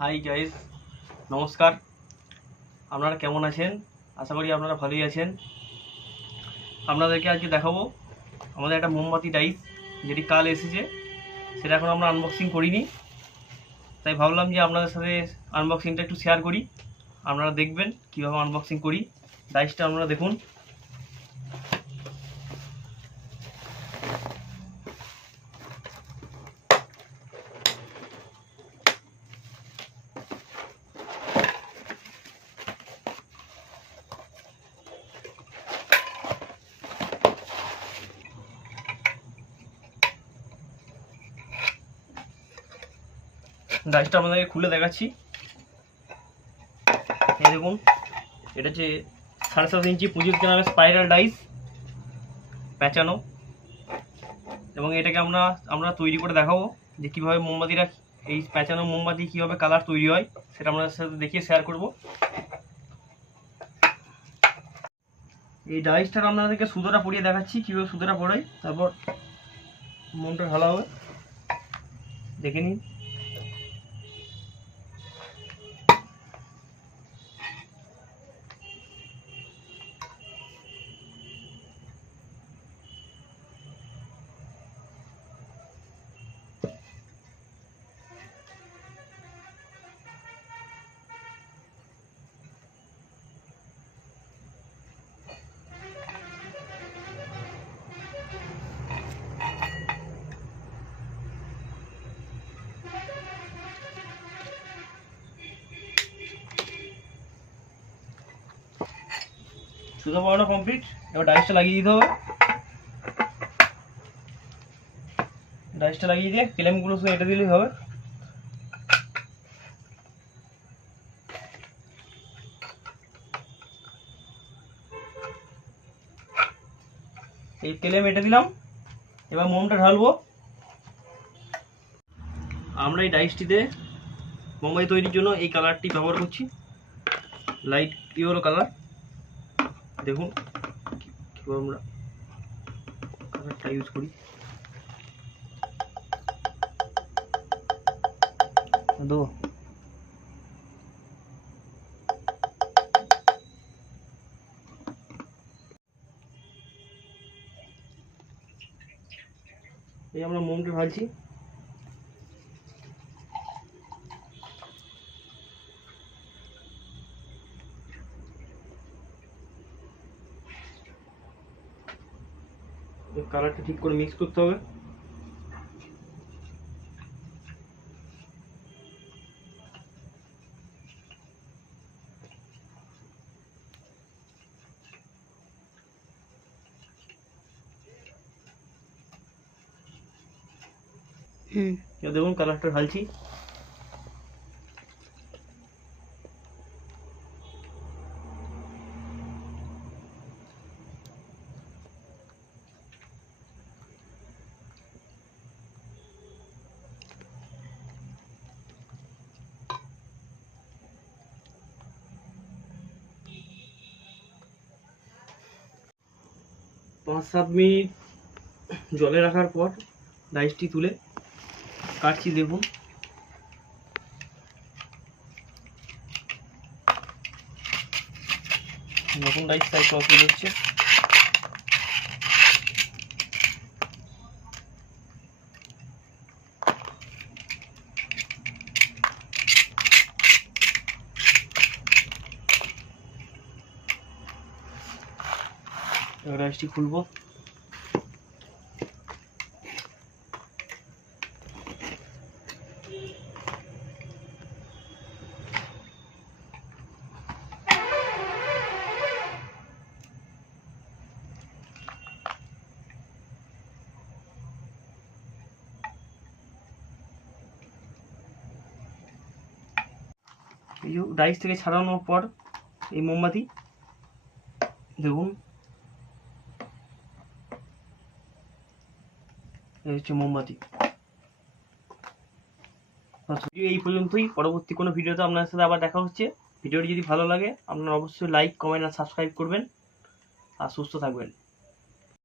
Hi guys, নমস্কার। আপনারা কেমন আছেন? আশা করি আপনারা ভালোই আছেন। আপনাদেরকে আজকে দেখাবো আমাদের একটা মোমবাতি ডাইস, যেটি কাল এসেছে। সেটা এখন আমরা আনবক্সিং করিনি, তাই ভাবলাম যে আপনাদের সাথে আনবক্সিংটা একটু শেয়ার করি। আপনারা দেখবেন কীভাবে আনবক্সিং করি। ডাইসটা আপনারা দেখুন। ডাইসটা আপনাদেরকে খুলে দেখাচ্ছি। এই দেখুন, এটা হচ্ছে 7.5 ইঞ্চি 25 গ্রামের স্পাইরাল ডাইস, প্যাঁচানো। এবং এটাকে আমরা তৈরি করে দেখাবো যে কীভাবে মোমবাতিটা, এই প্যাঁচানো মোমবাতি কীভাবে কালার তৈরি হয়, সেটা আপনাদের সাথে দেখিয়ে শেয়ার করব। এই ডাইসটা আপনাদেরকে সুতোটা পরিয়ে দেখাচ্ছি কীভাবে সুতোটা পড়াই, তারপর মোমটা ঢালা হবে, দেখে নিন। সুতো পড়ানো কমপ্লিট, এবার ডাইসটা লাগিয়ে দিতে হবে। ডাইসটা লাগিয়ে দিয়ে ক্লেমগুলো শুধু এটা দিলেই হবে। এই ক্লেম এটা দিলাম, এবার মোমটা ঢালবো। আমরা এই ডাইসটিতে মোমবাতি তৈরির জন্য এই কালারটি ব্যবহার করছি, লাইট ইয়েলো কালার। দেখুন কীভাবে আমরা কালারটা ইউজ করি। দো এই আমরা মোমটা ঢালছি। কালারটা ঠিক করে মিক্স করতে হবে। দেখুন কালারটা ঢালছি। 5-7 মিনিট জলে রাখার পর ডাইসটি তুলে কাটছি। দেখুন নতুন ডাইস সাইজ কমপ্লিট হচ্ছে। ডাইসটি খুলবো। এই যে ডাইস থেকে ছাড়ানোর পর এই মোমবাতি দেখুন, এই হচ্ছে মোমবাতি। এই পর্যন্তই। পরবর্তী কোনো ভিডিওতে আপনার সাথে আবার দেখা হচ্ছে। ভিডিওটি যদি ভালো লাগে আপনারা অবশ্যই লাইক, কমেন্ট আর সাবস্ক্রাইব করবেন, আর সুস্থ থাকবেন।